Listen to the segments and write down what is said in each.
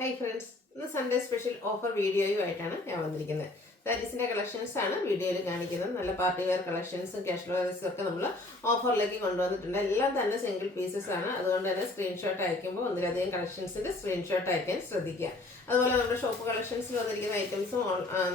Hi friends, this Sunday special offer video ആയിട്ടാണ് ഞാൻ വന്നിരിക്കുന്നത്. സാരീസിന്റെ കളക്ഷൻസ് ആണ് വീഡിയോയിൽ കാണിക്കുന്നത്. നല്ല പാർട്ടി വെയർ കളക്ഷൻസും കാഷ്വൽസും ഒക്കെ നമ്മൾ ഓഫറിലേക്ക് കൊണ്ടുവന്നിട്ടുണ്ട്. എല്ലാം തന്നെ സിംഗിൾ പീസസ് ആണ്. അതുകൊണ്ട് തന്നെ സ്ക്രീൻഷോട്ട് അയക്കുമ്പോൾ ഒന്നിലധികം കളക്ഷൻസിന്റെ സ്ക്രീൻഷോട്ട് അയക്കാൻ ശ്രദ്ധിക്കുക. അതുപോലെ നമ്മുടെ ഷോപ്പ് കളക്ഷൻസിൽ വന്നിരിക്കുന്ന ഐറ്റംസും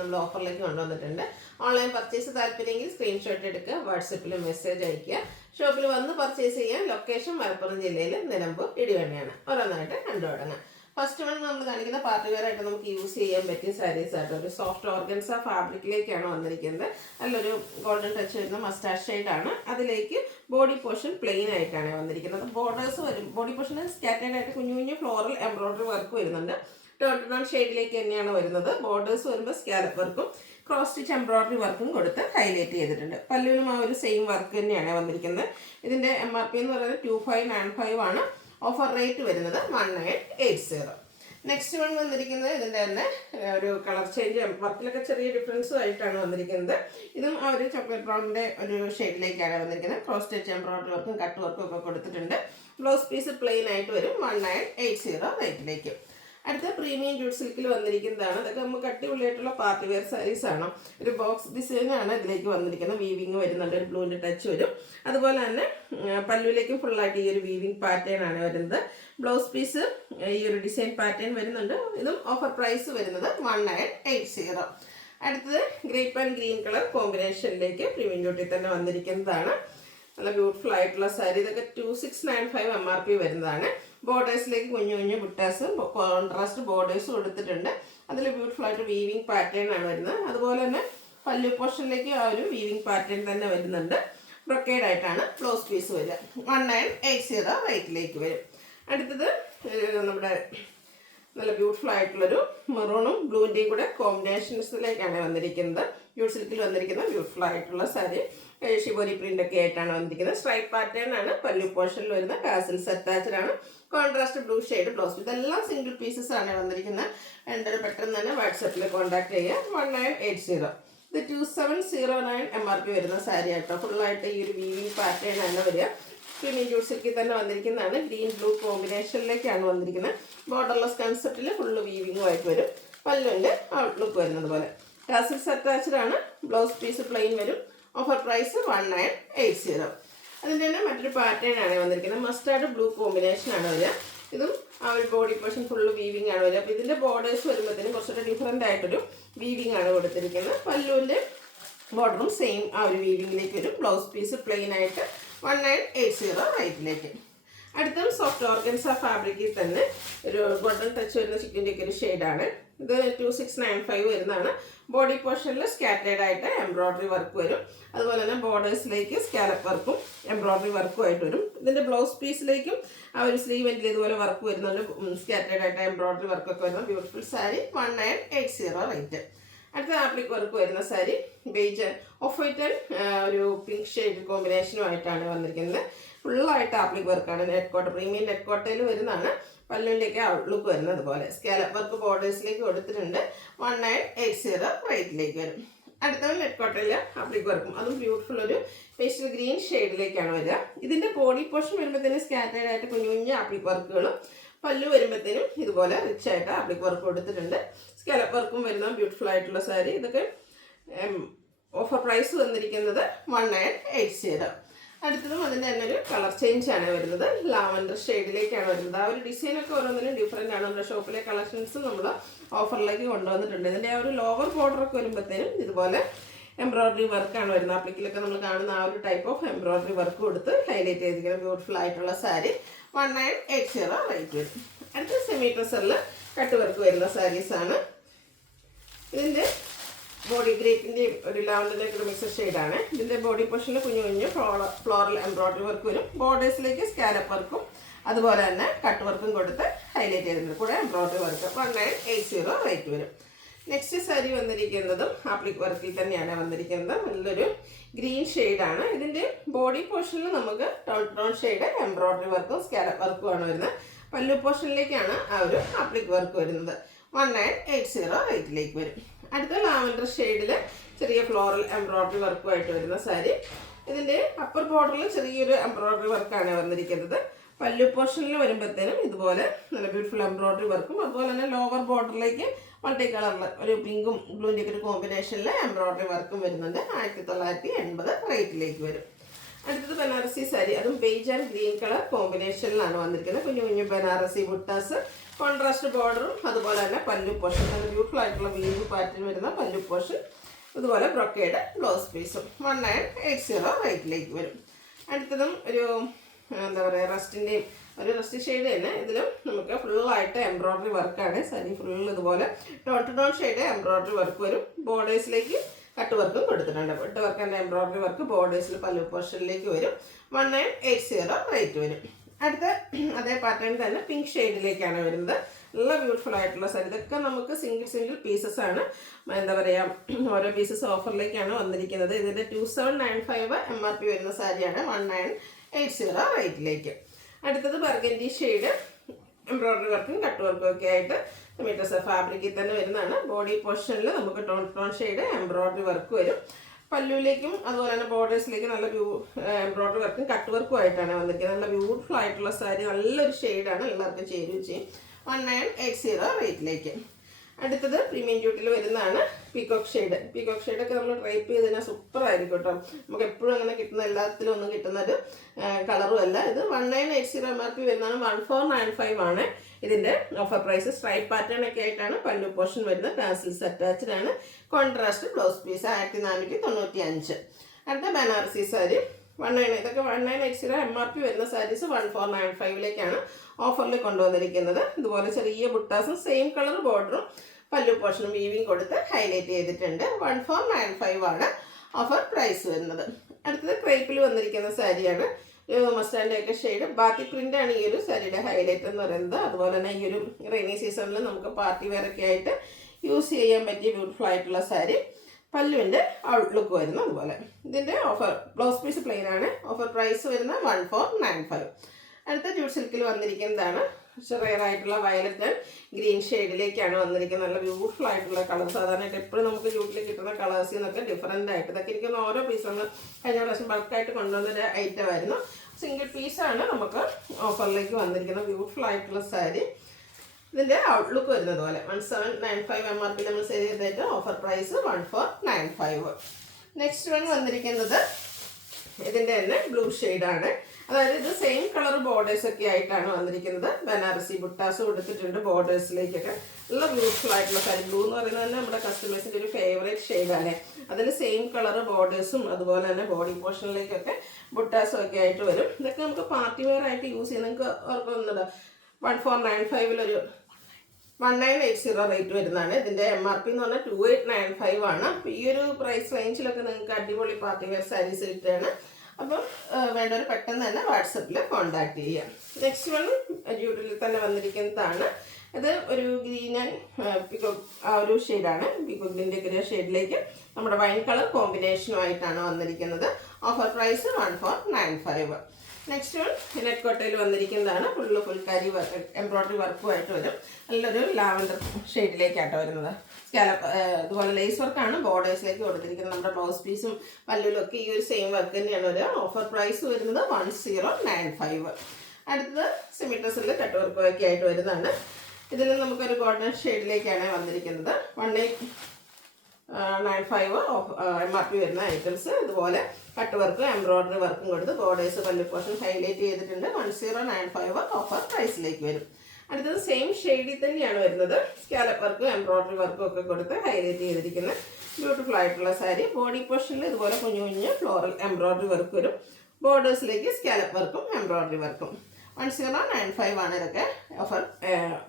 നമ്മൾ ഓഫറിലേക്ക് കൊണ്ടുവന്നിട്ടുണ്ട്. ഓൺലൈൻ പർച്ചേസ് താല്പര്യമെങ്കിൽ സ്ക്രീൻഷോട്ട് എടുക്കുക, വാട്സപ്പിൽ മെസ്സേജ് അയക്കുക. ഷോപ്പിൽ വന്ന് പർച്ചേസ് ചെയ്യാൻ ലൊക്കേഷൻ മലപ്പുറം ജില്ലയിൽ നിലമ്പൂർ ഇടിവണ്ണയാണ്. ഓരോന്നായിട്ട് കണ്ടു തുടങ്ങാം. ഫസ്റ്റ് വൺ നമ്മൾ കാണിക്കുന്ന പാർട്ടി വെയർ ആയിട്ട് നമുക്ക് യൂസ് ചെയ്യാൻ പറ്റിയ സാരീസ് ആയിട്ട് ഒരു സോഫ്റ്റ് ഓർഗൻസ ഫാബ്രിക്കിലേക്കാണ് വന്നിരിക്കുന്നത്. നല്ലൊരു ഗോൾഡൻ ടച്ച് വരുന്ന മസ്റ്റാഷ് ഷെയ്ഡാണ്. അതിലേക്ക് ബോഡി പോർഷൻ പ്ലെയിൻ ആയിട്ടാണ് വന്നിരിക്കുന്നത്. ബോർഡേഴ്സ് വരും, ബോഡി പോർഷൻ സ്കാറ്റേഡ് ആയിട്ട് കുഞ്ഞു കുഞ്ഞു ഫ്ലോറൽ എംബ്രോയിഡറി വർക്ക് വരുന്നുണ്ട്. ടോൺ ഷെയ്ഡിലേക്ക് തന്നെയാണ് വരുന്നത്. ബോർഡേഴ്സ് വരുമ്പോൾ സ്കാലപ്പ് വർക്കും ക്രോസ് സ്റ്റിച്ച് എംബ്രോയിഡറി വർക്കും കൊടുത്ത് ഹൈലൈറ്റ് ചെയ്തിട്ടുണ്ട്. പല്ലുവിലും ആ ഒരു സെയിം വർക്ക് തന്നെയാണ് വന്നിരിക്കുന്നത്. ഇതിൻ്റെ MRP എന്ന് പറയുന്നത് 2595 ആണ്. ഓഫർ റേറ്റ് വരുന്നത് 1980. നെക്സ്റ്റ് വൺ വന്നിരിക്കുന്നത് ഇതിൻ്റെ തന്നെ ഒരു കളർ ചേഞ്ച്, വർക്കിലൊക്കെ ചെറിയ ഡിഫറൻസും ആയിട്ടാണ് വന്നിരിക്കുന്നത്. ഇതും ആ ഒരു ചോക്ലേറ്റ് ബ്രൗണിൻ്റെ ഒരു ഷെയ്ഡിലേക്കാണ് വന്നിരിക്കുന്നത്. ക്രോസ് സ്റ്റിച്ച് എംബ്രോയിഡറി വർക്കും കട്ട് വർക്കും ഒക്കെ കൊടുത്തിട്ടുണ്ട്. ബ്ലൗസ് പീസ് പ്ലെയിൻ ആയിട്ട് വരും 1980 റേറ്റിലേക്ക്. അടുത്ത പ്രീമിയം ജൂട്ട് സിൽക്കിൽ വന്നിരിക്കുന്നതാണ്. അതൊക്കെ നമുക്ക് അടിപൊളിയായിട്ടുള്ള പാർട്ടി വെയർ സാരീസ് ആണ്. ഒരു ബോക്സ് ഡിസൈനാണ് ഇതിലേക്ക് വന്നിരിക്കുന്നത്. വീവിങ് വരുന്നുണ്ട്, ഒരു ബ്ലൂവിൻ്റെ ടച്ച് വരും. അതുപോലെ തന്നെ പല്ലുവിലേക്കും ഫുള്ളായിട്ട് ഈ ഒരു വീവിങ് പാറ്റേൺ ആണ് വരുന്നത്. ബ്ലൗസ് പീസ് ഈ ഒരു ഡിസൈൻ പാറ്റേൺ വരുന്നുണ്ട്. ഇതും ഓഫർ പ്രൈസ് വരുന്നത് 1980. അടുത്തത് ഗ്രേപ്പ് ആൻഡ് ഗ്രീൻ കളർ കോമ്പിനേഷനിലേക്ക് പ്രീമിയം ജൂട്ടിൽ തന്നെ വന്നിരിക്കുന്നതാണ്. നല്ല ബ്യൂട്ടിഫുൾ ആയിട്ടുള്ള സാരി. ഇതൊക്കെ 2695 MRP വരുന്നതാണ്. ബോർഡേഴ്സിലേക്ക് കുഞ്ഞു കുഞ്ഞു ബുട്ടാസും കോൺട്രാസ്റ്റ് ബോർഡേഴ്സും കൊടുത്തിട്ടുണ്ട്. അതിൽ ബ്യൂട്ടിഫുൾ ആയിട്ട് വീവിങ് പാറ്റേൺ ആണ് വരുന്നത്. അതുപോലെ തന്നെ പല്ലു പോർഷനിലേക്ക് ആ ഒരു വീവിങ് പാറ്റേൺ തന്നെ വരുന്നുണ്ട്. ബ്രൊക്കേഡ് ആയിട്ടാണ് ബ്ലൗസ് പീസ് വരിക. 1980 റേറ്റിലേക്ക് വരും. അടുത്തത് നമ്മുടെ നല്ല ബ്യൂട്ടിഫുൾ ആയിട്ടുള്ളൊരു മെറൂണും ബ്ലൂവിൻ്റെയും കൂടെ കോമ്പിനേഷൻസിലേക്കാണ് വന്നിരിക്കുന്നത്. ജൂട്ട് സിൽക്കിൽ വന്നിരിക്കുന്ന ബ്യൂട്ടിഫുൾ ആയിട്ടുള്ള സാരി ഷിബോരി പ്രിന്റ് ഒക്കെ ആയിട്ടാണ് വന്നിരിക്കുന്നത്. സ്ട്രൈപ്പ് പാറ്റേൺ ആണ് പല്ലു പോർഷനിൽ വരുന്ന. ടാസിൽസ് അറ്റാച്ച്ഡ് ആണ്. Contrast blue shade blouse. ഇതെല്ലാം സിംഗിൾ പീസസ് ആണ് വന്നിരിക്കുന്നത്. രണ്ടര പെട്ടെന്ന് തന്നെ വാട്സപ്പിൽ കോൺടാക്ട് ചെയ്യുക. 1980. ഇത് 2709 MRP വരുന്ന സാരി ആയിട്ടോ. ഫുള്ളായിട്ട് ഈ ഒരു വീവിങ് പാറ്റേൺ തന്നെ വരിക. പ്രീമിയം ജൂട്ട് സിൽക്കിൽ തന്നെ വന്നിരിക്കുന്നതാണ്. ഗ്രീൻ ബ്ലൂ കോമ്പിനേഷനിലേക്കാണ് വന്നിരിക്കുന്നത്. ബോർഡർലെസ് കൺസെപ്റ്റിൽ ഫുള്ള് വീവിങ്ങുമായിട്ട് വരും. പല്ലുവിൻ്റെ ഔട്ട്ലുക്ക് വരുന്നത് പോലെ. ടാസിൽസ് അറ്റാച്ച്ഡ് ആണ്. ബ്ലൗസ് പീസ് പ്ലെയിൻ വരും. Offer price 1980. അതിൻ്റെ തന്നെ മറ്റൊരു പാറ്റേൺ ആണ് വന്നിരിക്കുന്നത്. മസ്റ്റാർഡ് ബ്ലൂ കോമ്പിനേഷൻ ആണ് വരിക. ഇതും ആ ഒരു ബോഡി പോർഷൻ ഫുള്ള് വീവിങ് ആണ് വരിക. അപ്പോൾ ഇതിൻ്റെ ബോർഡേഴ്സ് വരുമ്പോഴത്തേനും കുറച്ചുകൂടെ ഡിഫറെൻ്റ് ആയിട്ടൊരു വീവിങ് ആണ് കൊടുത്തിരിക്കുന്നത്. പല്ലുവിൻ്റെ ബോർഡറും സെയിം ആ ഒരു വീവിങ്ങിലേക്ക് വരും. ബ്ലൗസ് പീസ് പ്ലെയിൻ ആയിട്ട് 1980 റേറ്റിലേക്ക്. അടുത്തത് സോഫ്റ്റ് ഓർഗൻസ ഫാബ്രിക്കിൽ തന്നെ ഒരു ഗോൾഡൻ ടച്ച് വരുന്ന ചിക്കൻ്റെ ഒക്കെ ഒരു ഷെയ്ഡാണ്. ഇത് 2695 വരുന്നതാണ്. ബോഡി പോർഷനിൽ സ്കാറ്റേഡ് ആയിട്ട് എംബ്രോയിഡറി വർക്ക് വരും. അതുപോലെ തന്നെ ബോർഡേഴ്സിലേക്ക് സ്കാലപ്പ് വർക്കും എംബ്രോയിഡറി വർക്കും ആയിട്ട് വരും. ഇതിൻ്റെ ബ്ലൗസ് പീസിലേക്കും ആ ഒരു സ്ലീവെൻറ്റിൽ ഇതുപോലെ വർക്ക് വരുന്നുണ്ട്. സ്കാറ്റേഡ് ആയിട്ട് എംബ്രോയിഡറി വർക്കൊക്കെ വരുന്ന ബ്യൂട്ടിഫുൾ സാരി 1980 റേറ്റ്. അടുത്ത ആപ്ലിക് വർക്ക് വരുന്ന സാരി ബേജ് ഓഫ് വൈറ്റ് ഒരു പിങ്ക് ഷെയ്ഡ് കോമ്പിനേഷനുമായിട്ടാണ് വന്നിരിക്കുന്നത്. ഫുള്ളായിട്ട് ആപ്ലിക് വർക്കാണ്. നെറ്റ് കോട്ട പ്രീമിയം നെറ്റ് കോട്ടയിൽ വരുന്നതാണ്. പല്ലുവിൻ്റെയൊക്കെ ഔട്ട്ലുക്ക് വരുന്നത് പോലെ. സ്കാലപ്പ് വർക്ക് ബോർഡേഴ്സിലേക്ക് കൊടുത്തിട്ടുണ്ട്. 1980 റേറ്റിലേക്ക് വരും. അടുത്തത് നെറ്റ് കോട്ടയിൽ ആപ്ലിക് വർക്കും അതും ബ്യൂട്ടിഫുൾ ഒരു പേസ്റ്റൽ ഗ്രീൻ ഷെയ്ഡിലേക്കാണ് വരിക. ഇതിൻ്റെ ബോഡി പോർഷൻ വരുമ്പോഴത്തേനും സ്കാറ്റേഡ് ആയിട്ട് കുഞ്ഞു കുഞ്ഞു ആപ്ലിക് വർക്കുകളും പല്ലു വരുമ്പോഴത്തേനും ഇതുപോലെ റിച്ച് ആയിട്ട് ആപ്ലിക് വർക്ക് കൊടുത്തിട്ടുണ്ട്. സ്കാലപ്പ് വർക്കും വരുന്ന ബ്യൂട്ടിഫുൾ ആയിട്ടുള്ള സാരി. ഇതൊക്കെ ഓഫർ പ്രൈസ് വന്നിരിക്കുന്നത് 1980. അടുത്തതും അതിൻ്റെ തന്നെ ഒരു കളർ ചേഞ്ച് ആണ് വരുന്നത്. ലാവൻഡർ ഷെയ്ഡിലേക്കാണ് വരുന്നത്. ആ ഒരു ഡിസൈനൊക്കെ ഓരോന്നിനും ഡിഫറെൻ്റ് ആണ്. നമ്മുടെ ഷോപ്പിലെ കളക്ഷൻസ് നമ്മൾ ഓഫറിലേക്ക് കൊണ്ടുവന്നിട്ടുണ്ട്. ഇതിൻ്റെ ആ ഒരു ലോവർ ബോർഡറൊക്കെ വരുമ്പോഴത്തേനും ഇതുപോലെ എംബ്രോയിഡറി വർക്കാണ് വരുന്നത്. ആപ്ലിക്കിലൊക്കെ നമ്മൾ കാണുന്ന ആ ഒരു ടൈപ്പ് ഓഫ് എംബ്രോയിഡറി വർക്ക് കൊടുത്ത് ഹൈലൈറ്റ് ചെയ്തിരിക്കുന്ന ബ്യൂട്ടിഫുൾ ആയിട്ടുള്ള സാരി 1980 റേറ്റ് വരും. അടുത്ത സെമി ട്രസറിൽ കട്ട് വർക്ക് വരുന്ന സാരീസാണ്. ഇതിൻ്റെ ബോഡി ഗ്രേപ്പിൻ്റെ ഒരു ലാവൻഡറിൻ്റെ ഒരു മിക്സഡ് ഷെയ്ഡാണ്. ഇതിൻ്റെ ബോഡി പോർഷനിൽ കുഞ്ഞു കുഞ്ഞു ഫ്ലോറൽ എംബ്രോയിഡറി വർക്ക് വരും. ബോർഡേഴ്സിലേക്ക് സ്കാലപ്പ് വർക്കും അതുപോലെ തന്നെ കട്ട് വർക്കും കൊടുത്ത് ഹൈലൈറ്റ് ചെയ്തിട്ടുണ്ട്. കൂടെ എംബ്രോയിഡറി വർക്ക് 1980 റേറ്റ് വരും. നെക്സ്റ്റ് സാരി വന്നിരിക്കുന്നതും ആപ്ലിക് വർക്കിൽ തന്നെയാണ് വന്നിരിക്കുന്നത്. നല്ലൊരു ഗ്രീൻ ഷെയ്ഡാണ്. ഇതിൻ്റെ ബോഡി പോർഷനിൽ നമുക്ക് ടോൺ ഷെയ്ഡ് എംബ്രോയിഡറി വർക്കും സ്കാലപ്പ് വർക്കുമാണ് വരുന്നത്. പല്ലു പോർഷനിലേക്കാണ് ആ ഒരു ആപ്ലിക് വർക്ക് വരുന്നത്. 1980 റേറ്റിലേക്ക് വരും. അടുത്ത ലാവൻഡർ ഷെയ്ഡിൽ ചെറിയ ഫ്ലോറൽ എംബ്രോയിഡറി വർക്കുമായിട്ട് വരുന്ന സാരി. ഇതിൻ്റെ അപ്പർ ബോർഡറിൽ ചെറിയൊരു എംബ്രോയിഡറി വർക്കാണ് വന്നിരിക്കുന്നത്. പല്ലു പോർഷനിൽ വരുമ്പോഴത്തേനും ഇതുപോലെ നല്ല ബ്യൂട്ടിഫുൾ എംബ്രോയിഡറി വർക്കും അതുപോലെ തന്നെ ലോവർ ബോർഡറിലേക്ക് മൾട്ടി കളറിൽ ഒരു പിങ്കും ബ്ലൂവിൻ്റെ ഒരു കോമ്പിനേഷനിൽ എംബ്രോയിഡറി വർക്കും വരുന്നുണ്ട്. 1980 റേറ്റിലേക്ക് വരും. അടുത്തത് ബനാറസി സാരി, അതും ബേജ് ആൻഡ് ഗ്രീൻ കളർ കോമ്പിനേഷനിലാണ് വന്നിരിക്കുന്നത്. കുഞ്ഞു കുഞ്ഞു ബനാറസി ബുട്ടാസ്, കോൺട്രാസ്റ്റ് ബോർഡറും അതുപോലെ തന്നെ പല്ലു പോർഷൻ, നല്ല ബ്യൂട്ടിഫുൾ ആയിട്ടുള്ള വീവ് പാറ്റേൺ വരുന്ന പല്ലു പോർഷൻ, അതുപോലെ ബ്രൊക്കേഡ് ബ്ലൗസ് പീസും 1980 റേറ്റിലേക്ക് വരും. അടുത്തതും ഒരു എന്താ പറയുക റസ്റ്റിൻ്റെയും ഒരു റസ്റ്റ് ഷെയ്ഡ് തന്നെ. ഇതിലും നമുക്ക് ഫുള്ളായിട്ട് എംബ്രോയിഡറി വർക്കാണ്. സാരി ഫുൾ ഇതുപോലെ tone to tone shade embroidery work വരും. ബോർഡേഴ്സിലേക്ക് കട്ട് വർക്കും കൊടുത്തിട്ടുണ്ട്. Cut work and embroidery work ബോർഡേഴ്സിൽ പല്ലു പോർഷനിലേക്ക് വരും. 1980 റേറ്റ് വരും. അടുത്ത അതേ പാറ്റേൺ തന്നെ പിങ്ക് ഷെയ്ഡിലേക്കാണ് വരുന്നത്. നല്ല ബ്യൂട്ടിഫുൾ ആയിട്ടുള്ള സാരി. ഇതൊക്കെ നമുക്ക് സിംഗിൾ പീസസ് ആണ്. എന്താ പറയുക ഓരോ പീസസ് ഓഫറിലേക്കാണ് വന്നിരിക്കുന്നത്. ഇതിൻ്റെ 2795 MRP വരുന്ന സാരിയാണ്. 1980 റേറ്റിലേക്ക്. അടുത്തത് ബർഗൻഡി ഷെയ്ഡ് എംബ്രോയിഡറി വർക്കും കട്ട് വർക്കും ഒക്കെ ആയിട്ട് മീറ്റേഴ്സ് ഫാബ്രിക്കിൽ തന്നെ വരുന്നതാണ്. ബോഡി പോർഷനിൽ നമുക്ക് ടോൺ ഷെയ്ഡ് എംബ്രോയിഡറി വർക്ക് വരും. പല്ലുവിലേക്കും അതുപോലെ തന്നെ ബോർഡേഴ്സിലേക്കും നല്ല എംബ്രോയിഡറി വർക്കും കട്ട് വർക്കും ആയിട്ടാണ് വന്നിരിക്കുന്നത്. നല്ല ബ്യൂട്ടിഫുൾ ആയിട്ടുള്ള സാരി, നല്ലൊരു ഷെയ്ഡാണ്, എല്ലാവർക്കും ചേരുകയും ചെയ്യും. 1980 റേറ്റിലേക്ക്. അടുത്തത് പ്രീമിയം ഡ്യൂട്ടിയിൽ വരുന്നതാണ് പീകോക്ക് ഷെയ്ഡ്. പീകോക്ക് ഷെയ്ഡൊക്കെ നമ്മൾ ഡ്രൈപ്പ് ചെയ്ത് കഴിഞ്ഞാൽ സൂപ്പർ ആയിരിക്കും കേട്ടോ. നമുക്ക് എപ്പോഴും അങ്ങനെ കിട്ടുന്ന എല്ലാത്തിലും ഒന്നും കിട്ടുന്നൊരു കളറും അല്ല. ഇത് 1980 MRP വരുന്നതാണ്. 1495 ആണ് ഇതിൻ്റെ ഓഫർ പ്രൈസ്. സ്ട്രൈപ്പ് പാറ്റേൺ ഒക്കെ ആയിട്ടാണ് പല്ലു പോർഷൻ വരുന്നത്. ടാസിൽസ് അറ്റാച്ച്ഡ് ആണ്. Contrast blouse piece 1495. അടുത്ത ബനാറസി സാരി 19, ഇതൊക്കെ 1980 MRP വരുന്ന സാരീസ് 1495ലേക്കാണ് ഓഫറിൽ കൊണ്ടുവന്നിരിക്കുന്നത്. ഇതുപോലെ ചെറിയ ബുട്ടാസും സെയിം കളർ ബോർഡറും പല്ലു പോർഷനും വീവിങ് കൊടുത്ത് ഹൈലൈറ്റ് ചെയ്തിട്ടുണ്ട്. 1495 ആണ് ഓഫർ പ്രൈസ് വരുന്നത്. അടുത്തത് ക്രേപ്പിൽ വന്നിരിക്കുന്ന സാരിയാണ്. മസ്റ്റാൻഡ് ഒക്കെ ഷെയ്ഡ് ബാത്തി പ്രിന്റ് ആണ് ഈ ഒരു സാരിയുടെ ഹൈലൈറ്റ് എന്ന് പറയുന്നത്. അതുപോലെ തന്നെ ഈ ഒരു റെയിനി സീസണിൽ നമുക്ക് പാർട്ടി വെയർ ഒക്കെ ആയിട്ട് യൂസ് ചെയ്യാൻ പറ്റിയ ബ്യൂട്ടിഫുൾ ആയിട്ടുള്ള സാരി. പല്ലുവിൻ്റെ ഔട്ട്ലുക്ക് വരുന്ന അതുപോലെ. ഇതിൻ്റെ ഓഫർ ബ്ലൗസ് പീസ് പ്ലെയിൻ ആണ്. ഓഫർ പ്രൈസ് വരുന്ന 1495. അടുത്ത ജൂട്ട് സിൽക്കിൽ വന്നിരിക്കുന്നതാണ്. റെയർ ആയിട്ടുള്ള വയലറ്റ് ആൻഡ് ഗ്രീൻ ഷെയ്ഡിലേക്കാണ് വന്നിരിക്കുന്നത്. നല്ല ബ്യൂട്ടിഫുൾ ആയിട്ടുള്ള കളർ. സാധാരണയായിട്ട് എപ്പോഴും നമുക്ക് ജൂട്ടിൽ കിട്ടുന്ന കളേഴ്സിൽ നിന്നൊക്കെ ഡിഫറൻ്റ് ആയിട്ട്. ഇതൊക്കെ എനിക്കൊന്ന് ഓരോ പീസൊന്ന് കഴിഞ്ഞ പ്രാവശ്യം ബൾക്കായിട്ട് കൊണ്ടുവന്നൊരു ഐറ്റം ആയിരുന്നു. സിംഗിൾ പീസാണ് നമുക്ക് ഓഫറിലേക്ക് വന്നിരിക്കുന്നത്. ബ്യൂട്ടിഫുൾ ആയിട്ടുള്ള സാരി. ഇതിൻ്റെ ഔട്ട്ലുക്ക് വരുന്നത് പോലെ 1795 MRP നമ്മൾ സെയിൽ ചെയ്തിട്ട് ഓഫർ പ്രൈസ് 1495. നെക്സ്റ്റ് വൺ വന്നിരിക്കുന്നത് ഇതിൻ്റെ തന്നെ ബ്ലൂ ഷെയ്ഡാണ്. അതായത് ഇത് സെയിം കളർ ബോർഡേഴ്സ് ഒക്കെ ആയിട്ടാണ് വന്നിരിക്കുന്നത്. ബനാറസി ബുട്ടാസ് കൊടുത്തിട്ടുണ്ട് ബോർഡേഴ്സിലേക്കൊക്കെ. നല്ല ബ്യൂട്ടിഫുൾ ആയിട്ടുള്ള സാരി. ബ്ലൂ എന്ന് പറയുന്നത് തന്നെ നമ്മുടെ കസ്റ്റമേഴ്സിൻ്റെ ഒരു ഫേവറേറ്റ് ഷെയ്ഡാണ്. അതിൽ സെയിം കളർ ബോർഡേഴ്സും അതുപോലെ തന്നെ ബോഡി പോർഷനിലേക്കൊക്കെ ബുട്ടാസും ഒക്കെ ആയിട്ട് വരും. ഇതൊക്കെ നമുക്ക് പാർട്ടി വെയർ ആയിട്ട് യൂസ് ചെയ്യാം. നിങ്ങൾക്ക് ഓർക്കുന്നുണ്ട് 1495 1980 റേറ്റ് വരുന്നതാണ്. ഇതിൻ്റെ MRP എന്ന് പറഞ്ഞാൽ 2895 ആണ്. അപ്പോൾ ഈ ഒരു പ്രൈസ് റേഞ്ചിലൊക്കെ നിങ്ങൾക്ക് അടിപൊളി പാർട്ടി വെയർ സാരീസ് കിട്ടുകയാണ്. അപ്പം വേണ്ടവർ പെട്ടെന്ന് തന്നെ വാട്സപ്പിൽ കോൺടാക്ട് ചെയ്യാം. നെക്സ്റ്റ് വൺ ജൂട്ടിൽ തന്നെ വന്നിരിക്കുന്നതാണ്. ഇത് ഒരു ഗ്രീൻ ആൻഡ് പിക്കോക്ക് ആ ഒരു ഷെയ്ഡാണ്. പിക്കോക്കിൻ്റെ ഒരു ഷെയ്ഡിലേക്ക് നമ്മുടെ വൈൻ കളർ കോമ്പിനേഷനുമായിട്ടാണ് വന്നിരിക്കുന്നത്. Offer price 1495. Next one net കോട്ടയിൽ വന്നിരിക്കുന്നതാണ്. ഫുൾക്കാരി വർക്ക് എംബ്രോയിഡറി വർക്കുമായിട്ട് വരും. നല്ലൊരു ലാവൻഡർ ഷെയ്ഡിലേക്കാട്ടോ വരുന്നത്. സ്കാലപ്പ് അതുപോലെ ലേസ് വർക്കാണ് ബോർഡേഴ്സിലേക്ക് കൊടുത്തിരിക്കുന്നത്. നമ്മുടെ ബ്ലൗസ് പീസും പല്ലുലൊക്കെ ഈ ഒരു സെയിം വർക്ക് തന്നെയാണ് വരിക. ഓഫർ പ്രൈസ് വരുന്നത് 1095. അടുത്തത് സിമിട്രസിൽ കട്ട് വർക്കൊക്കെ ആയിട്ട് വരുന്നതാണ്. ഇതിൽ നമുക്കൊരു ഗോൾഡൻ ഷെയ്ഡിലേക്കാണ് വന്നിരിക്കുന്നത്. 1895 MRP വരുന്ന ഐറ്റംസ്. ഇതുപോലെ കട്ട് വർക്കും എംബ്രോയിഡറി വർക്കും കൊടുത്ത് ബോർഡേഴ്സ് പല്ലു പോർഷൻ ഹൈലൈറ്റ് ചെയ്തിട്ടുണ്ട്. 1095 ഓഫർ പ്രൈസിലേക്ക് വരും. അടുത്തത് സെയിം ഷെയ്ഡിൽ തന്നെയാണ് വരുന്നത്. സ്കാലപ്പ് വർക്കും എംബ്രോയിഡറി വർക്കും ഒക്കെ കൊടുത്ത് ഹൈലൈറ്റ് ചെയ്തിരിക്കുന്ന ബ്യൂട്ടിഫുൾ ആയിട്ടുള്ള സാരി. ബോഡി പോർഷനിൽ ഇതുപോലെ കുഞ്ഞു കുഞ്ഞ് ഫ്ലോറൽ എംബ്രോയിഡറി വർക്ക് വരും. ബോർഡേഴ്സിലേക്ക് സ്കാലപ്പ് വർക്കും എംബ്രോയിഡറി വർക്കും. 1095 ആണ് ഇതൊക്കെ ഓഫർ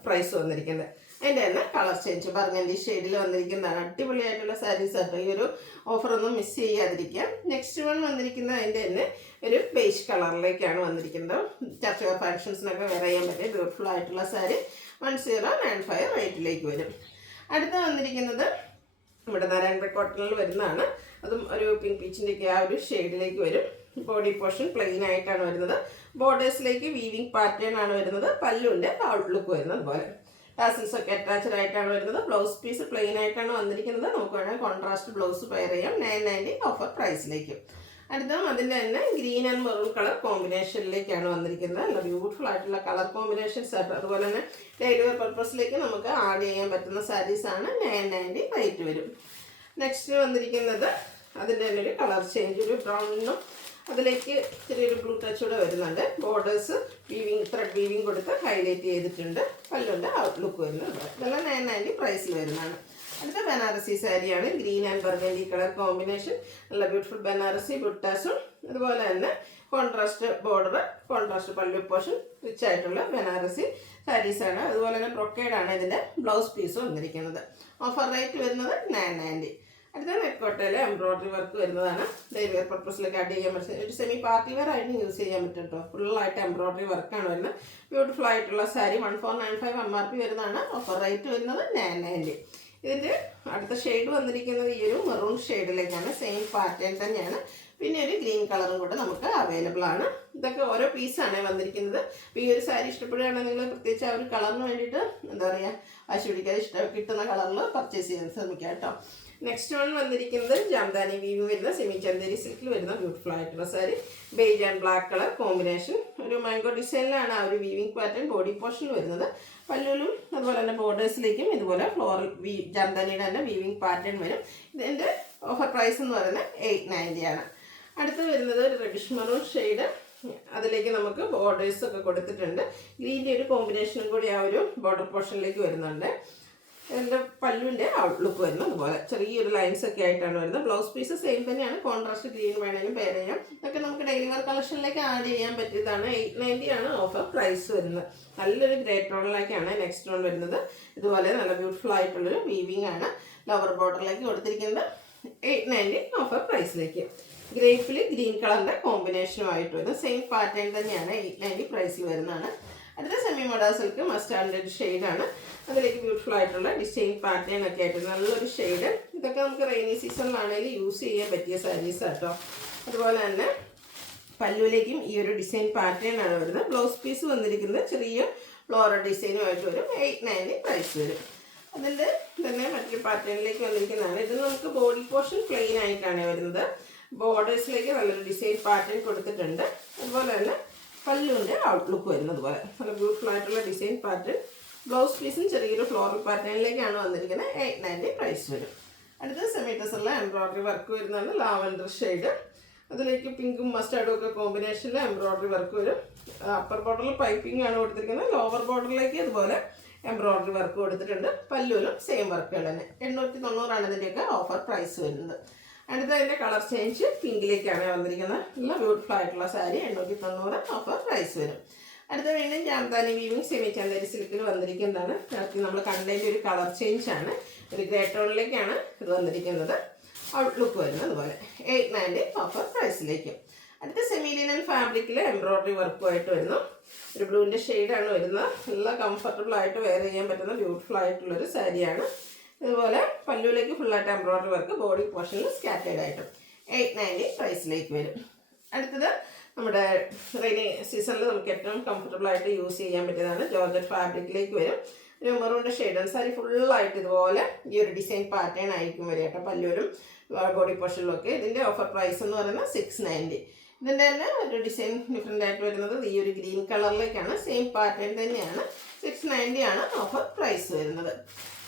പ്രൈസ് വന്നിരിക്കുന്നത്. അതിൻ്റെ തന്നെ കളർ ചേഞ്ച് ബർഗൻഡി ഷെയ്ഡിൽ വന്നിരിക്കുന്നതാണ്. അടിപൊളിയായിട്ടുള്ള സാരീസ് ആട്ടോ. ഈ ഒരു ഓഫറൊന്നും മിസ് ചെയ്യാതിരിക്കാം. നെക്സ്റ്റ് വൺ വന്നിരിക്കുന്നത് അതിൻ്റെ തന്നെ ഒരു ബേജ് കളറിലേക്കാണ് വന്നിരിക്കുന്നത്. ചർച്ച ഫങ്ഷൻസിനൊക്കെ വെയർ ചെയ്യാൻ പറ്റിയ ബ്യൂട്ടിഫുൾ ആയിട്ടുള്ള സാരി. 1095 റേറ്റിലേക്ക് വരും. അടുത്ത വന്നിരിക്കുന്നത് നമ്മുടെ നാരായൺപേട്ട് കോട്ടണിൽ വരുന്നതാണ്. അതും ഒരു പിങ്ക് പീച്ചിൻ്റെയൊക്കെ ആ ഒരു ഷെയ്ഡിലേക്ക് വരും. ബോഡി പോർഷൻ പ്ലെയിൻ ആയിട്ടാണ് വരുന്നത്. ബോർഡേഴ്സിലേക്ക് വീവിങ് പാറ്റേൺ ആണ് വരുന്നത്. പല്ലുവിൻ്റെ ഔട്ട്ലുക്ക് വരുന്നത് പോലെ. ടാസിൽസ് ഒക്കെ അറ്റാച്ച്ഡ് ആയിട്ടാണ് വരുന്നത്. ബ്ലൗസ് പീസ് പ്ലെയിൻ ആയിട്ടാണ് വന്നിരിക്കുന്നത്. നമുക്ക് വേണമെങ്കിൽ കോൺട്രാസ്റ്റ് ബ്ലൗസ് പെയർ ചെയ്യാം. 990 ഓഫർ പ്രൈസിലേക്ക്. അടുത്തതും അതിൻ്റെ തന്നെ ഗ്രീൻ ആൻഡ് മെറൂൺ കളർ കോമ്പിനേഷനിലേക്കാണ് വന്നിരിക്കുന്നത്. നല്ല ബ്യൂട്ടിഫുൾ ആയിട്ടുള്ള കളർ കോമ്പിനേഷൻസ് ആയിട്ട്. അതുപോലെ തന്നെ ഡെയിലി വെയർ പർപ്പസിലേക്ക് നമുക്ക് ആഡ് ചെയ്യാൻ പറ്റുന്ന സാരീസാണ്. 990 റേറ്റ് വരും. നെക്സ്റ്റ് വന്നിരിക്കുന്നത് അതിൻ്റെ തന്നെ ഒരു കളർ ചേഞ്ച്, ഒരു ബ്രൗണിനും അതിലേക്ക് ചെറിയൊരു ബ്ലൂ ടച്ച് കൂടെ വരുന്നുണ്ട്. ബോർഡേഴ്സ് ത്രെഡ് വീവിങ് കൊടുത്ത് ഹൈലൈറ്റ് ചെയ്തിട്ടുണ്ട്. പല്ലുണ്ട് ഔട്ട്ലുക്ക് വരുന്നുണ്ട്. ഇതെല്ലാം 990 പ്രൈസിൽ വരുന്നതാണ്. അടുത്ത ബനാറസി സാരിയാണ്. Green and burgundy colour combination. നല്ല ബ്യൂട്ടിഫുൾ ബനാറസി ബുട്ടാസും അതുപോലെ തന്നെ കോൺട്രാസ്റ്റ് ബോർഡർ, കോൺട്രാസ്റ്റ് പല്ലു പോർഷൻ, റിച്ച് ആയിട്ടുള്ള ബനാറസി സാരീസാണ്. അതുപോലെ തന്നെ ബ്രൊക്കേഡാണ് ഇതിൻ്റെ ബ്ലൗസ് പീസ് വന്നിരിക്കുന്നത്. ഓഫർ റേറ്റ് വരുന്നത് 990. അടുത്ത നെക്കോട്ടയിൽ എംബ്രോയ്ഡറി വർക്ക് വരുന്നതാണ്. ഡെയിലി വെയർ പർപ്പസിലേക്ക് ആഡ് ചെയ്യാൻ പറ്റും. ഒരു സെമി പാർട്ടി വെയർ ആയിട്ട് യൂസ് ചെയ്യാൻ പറ്റും കേട്ടോ. ഫുള്ളായിട്ട് എംബ്രോയ്ഡറി വർക്കാണ് വരുന്നത്. ബ്യൂട്ടിഫുൾ ആയിട്ടുള്ള സാരി 1495 MRP വരുന്നതാണ്. ഓഫർ റേറ്റ് വരുന്നത് 990. ഇതിൻ്റെ അടുത്ത ഷെയ്ഡ് വന്നിരിക്കുന്നത് ഈ ഒരു മെറൂൺ ഷെയ്ഡിലേക്കാണ്. സെയിം പാറ്റേൺ തന്നെയാണ്. പിന്നെ ഒരു ഗ്രീൻ കളറും കൂടെ നമുക്ക് അവൈലബിൾ ആണ്. ഇതൊക്കെ ഓരോ പീസാണ് വന്നിരിക്കുന്നത്. അപ്പോൾ ഈ ഒരു സാരി ഇഷ്ടപ്പെടുകയാണെങ്കിൽ നിങ്ങൾ പ്രത്യേകിച്ച് ആ ഒരു കളറിന് വേണ്ടിയിട്ട് എന്താ പറയുക, വാശി പിടിക്കാതെ കിട്ടുന്ന കളറിൽ പർച്ചേസ് ചെയ്യാൻ ശ്രമിക്കുക കേട്ടോ. നെക്സ്റ്റ് വൺ വന്നിരിക്കുന്നത് ജാംദാനി വീവിങ് വരുന്ന സെമി ചന്ദേരി സിൽക്കിൽ വരുന്ന ബ്യൂട്ടിഫുൾ ആയിട്ടുള്ള sari. Beige and black colour combination. ഒരു മാംഗോ ഡിസൈനിലാണ് ആ ഒരു വീവിങ് പാറ്റേൺ ബോഡി പോർഷനിൽ വരുന്നത്. പല്ലുവിലും അതുപോലെ തന്നെ ബോർഡേഴ്സിലേക്കും ഇതുപോലെ ഫ്ലോറൽ ജാംദാനിയുടെ തന്നെ വീവിങ് പാറ്റേൺ വരും. ഇതിൻ്റെ ഓഫർ പ്രൈസ് എന്ന് പറയുന്നത് 890 ആണ്. അടുത്ത് വരുന്നത് ഒരു റെഡിഷ് മെറൂൺ ഷെയ്ഡ്. അതിലേക്ക് നമുക്ക് ബോർഡേഴ്സ് ഒക്കെ കൊടുത്തിട്ടുണ്ട്. ഗ്രീൻ്റെ ഒരു കോമ്പിനേഷനും കൂടി ആ ഒരു ബോർഡർ പോർഷനിലേക്ക് വരുന്നുണ്ട്. ഇതിൻ്റെ പല്ലുവിൻ്റെ ഔട്ട്ലുക്ക് വരുന്നത് അതുപോലെ ചെറിയൊരു ലൈൻസ് ഒക്കെ ആയിട്ടാണ് വരുന്നത്. ബ്ലൗസ് പീസ് സെയിം തന്നെയാണ്. കോൺട്രാസ്റ്റ് ഗ്രീൻ വേണമെങ്കിലും പെയർ ചെയ്യാം. ഇതൊക്കെ നമുക്ക് ഡെയിലി വെയർ കളക്ഷനിലേക്ക് ആഡ് ചെയ്യാൻ പറ്റിയതാണ്. 890 ആണ് ഓഫർ പ്രൈസ് വരുന്നത്. നല്ലൊരു ഗ്രേ ടോണിലേക്കാണ് നെക്സ്റ്റ് ടോൺ വരുന്നത്. ഇതുപോലെ നല്ല ബ്യൂട്ടിഫുൾ ആയിട്ടുള്ളൊരു വീവിങ് ആണ് ലവർ ബോർഡറിലേക്ക് കൊടുത്തിരിക്കുന്നത്. 890 ഓഫർ പ്രൈസിലേക്ക്. ഗ്രേപ്പിൽ ഗ്രീൻ കളറിൻ്റെ കോമ്പിനേഷനുമായിട്ട് വരുന്നത്. സെയിം പാറ്റേൺ തന്നെയാണ്. 890 പ്രൈസിൽ വരുന്നതാണ്. അടുത്ത സെമി മോഡ സിൽക്ക് മസ്റ്റാർഡ് ഷെയ്ഡാണ്. അതിലേക്ക് ബ്യൂട്ടിഫുൾ ആയിട്ടുള്ള ഡിസൈൻ പാറ്റേൺ ഒക്കെ ആയിട്ട് നല്ലൊരു ഷെയ്ഡ്. ഇതൊക്കെ നമുക്ക് റെയിനി സീസണിലാണെങ്കിലും യൂസ് ചെയ്യാൻ പറ്റിയ സാരീസ് കേട്ടോ. അതുപോലെ തന്നെ പല്ലുവിലേക്കും ഈ ഒരു ഡിസൈൻ പാറ്റേൺ ആണ് വരുന്നത്. ബ്ലൗസ് പീസ് വന്നിരിക്കുന്നത് ചെറിയ ഫ്ലോറൽ ഡിസൈനുമായിട്ട് വരും. 890 പ്രൈസ് വരും. അതിൻ്റെ തന്നെ മറ്റൊരു പാറ്റേണിലേക്ക് വന്നിരിക്കുന്നതാണ്. ഇത് നമുക്ക് ബോഡി പോർഷൻ പ്ലെയിൻ ആയിട്ടാണ് വരുന്നത്. ബോർഡേഴ്സിലേക്ക് നല്ലൊരു ഡിസൈൻ പാറ്റേൺ കൊടുത്തിട്ടുണ്ട്. അതുപോലെ തന്നെ പല്ലുവിൻ്റെ ഔട്ട്ലുക്ക് വരുന്നത് പോലെ നല്ല ബ്യൂട്ടിഫുൾ ആയിട്ടുള്ള ഡിസൈൻ പാറ്റേൺ. ബ്ലൗസ് പീസും ചെറിയൊരു ഫ്ലോറൽ പാറ്റേണിലേക്കാണ് വന്നിരിക്കുന്നത്. 890 പ്രൈസ് വരും. അടുത്ത സെമി ടെസറിലെ എംബ്രോയ്ഡറി വർക്ക് വരുന്നതാണ്. Lavender shade. അതിലേക്ക് പിങ്കും മസ്റ്റാർഡും ഒക്കെ കോമ്പിനേഷനിൽ എംബ്രോയ്ഡറി വർക്ക് വരും. അപ്പർ ബോർഡറിൽ പൈപ്പിംഗ് ആണ് കൊടുത്തിരിക്കുന്നത്. ലോവർ ബോർഡറിലേക്ക് അതുപോലെ എംബ്രോയ്ഡറി വർക്ക് കൊടുത്തിട്ടുണ്ട്. പല്ലുവിലും സെയിം വർക്കുകൾ തന്നെ. 890 ഇതിൻ്റെയൊക്കെ ഓഫർ പ്രൈസ് വരുന്നത്. അടുത്തതിൻ്റെ കളർ ചേഞ്ച് പിങ്കിലേക്കാണ് വന്നിരിക്കുന്നത്. നല്ല ബ്യൂട്ടിഫുൾ ആയിട്ടുള്ള സാരി. 890 ഓഫർ പ്രൈസ് വരും. അടുത്ത വീണ്ടും ജാംദാനി വീവിങ് സെമി ചന്ദേരി സിൽക്കിൽ വന്നിരിക്കുന്നതാണ്. നമ്മൾ കണ്ടതിൻ്റെ ഒരു കളർ ചേഞ്ച് ആണ്. ഒരു ഗ്രേ ടോണിലേക്കാണ് ഇത് വന്നിരിക്കുന്നത്. ഔട്ട്ലുക്ക് വരുന്നത് അതുപോലെ. 890 ഓഫർ പ്രൈസിലേക്ക്. അടുത്ത സെമി ലിനൻ ഫാബ്രിക്കിൽ എംബ്രോയ്ഡറി വർക്കുമായിട്ട് വരുന്നു. ഒരു ബ്ലൂവിൻ്റെ ഷെയ്ഡാണ് വരുന്നത്. നല്ല കംഫർട്ടബിൾ ആയിട്ട് വെയർ ചെയ്യാൻ പറ്റുന്ന ബ്യൂട്ടിഫുൾ ആയിട്ടുള്ളൊരു സാരിയാണ്. ഇതുപോലെ പല്ലുവിലേക്ക് ഫുള്ളായിട്ട് എംബ്രോയ്ഡറി വർക്ക്, ബോഡി പോർഷനിൽ സ്കാറ്റേഡ് ആയിട്ടും 890 പ്രൈസിലേക്ക് വരും. അടുത്തത് നമ്മുടെ റെയിനി സീസണിൽ നമുക്ക് ഏറ്റവും കംഫർട്ടബിൾ ആയിട്ട് യൂസ് ചെയ്യാൻ പറ്റിയതാണ്. ജോർജറ്റ് ഫാബ്രിക്കിലേക്ക് വരും. ഒരു മെറൂണിൻ്റെ ഷെയ്ഡ്. സാരി ഫുള്ളായിട്ട് ഇതുപോലെ ഈ ഒരു ഡിസൈൻ പാറ്റേൺ ആയിരിക്കും വരിക കേട്ടോ. പല്ലുവിലും ബോഡി പോർഷനിലും ഒക്കെ. ഇതിൻ്റെ ഓഫർ പ്രൈസ് എന്ന് പറയുന്നത് 690. ഇതിൻ്റെ തന്നെ ഒരു ഡിസൈൻ ഡിഫറെൻ്റ് ആയിട്ട് വരുന്നത് ഈ ഒരു ഗ്രീൻ കളറിലേക്കാണ്. സെയിം പാറ്റേൺ തന്നെയാണ്. 690 ആണ് ഓഫർ പ്രൈസ് വരുന്നത്.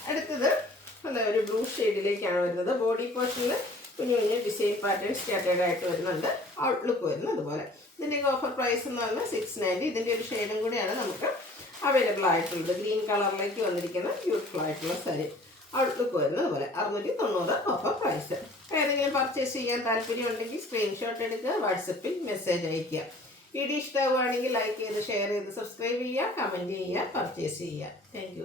അടുത്തത് നല്ല ഒരു ബ്ലൂ ഷെയ്ഡിലേക്കാണ് വരുന്നത്. ബോഡി പോർഷനിൽ കുഞ്ഞു കുഞ്ഞു ഡിസൈൻ പാറ്റേൺ സ്കാറ്റേഡ് ആയിട്ട് വരുന്നുണ്ട്. ഔട്ട്ലുക്ക് വരുന്നത് അതുപോലെ. ഇതിൻ്റെ ഓഫർ പ്രൈസ് എന്ന് പറഞ്ഞാൽ 690. ഇതിൻ്റെ ഒരു ഷെയ്ഡും കൂടിയാണ് നമുക്ക് അവൈലബിൾ ആയിട്ടുള്ളത്. ഗ്രീൻ കളറിലേക്ക് വന്നിരിക്കുന്ന ബ്യൂട്ടിഫുൾ ആയിട്ടുള്ള സാരി. ഔട്ട്ലുക്ക് വരുന്നത് അതുപോലെ. 690 ഓഫർ പ്രൈസ്. ഏതെങ്കിലും പർച്ചേസ് ചെയ്യാൻ താല്പര്യമുണ്ടെങ്കിൽ സ്ക്രീൻഷോട്ട് എടുക്കുക, വാട്സപ്പിൽ മെസ്സേജ് അയയ്ക്കുക. വീഡിയോ ഇഷ്ടമാവുകയാണെങ്കിൽ ലൈക്ക് ചെയ്ത് ഷെയർ ചെയ്ത് സബ്സ്ക്രൈബ് ചെയ്യുക, കമൻറ്റ് ചെയ്യുക, പർച്ചേസ് ചെയ്യുക. താങ്ക്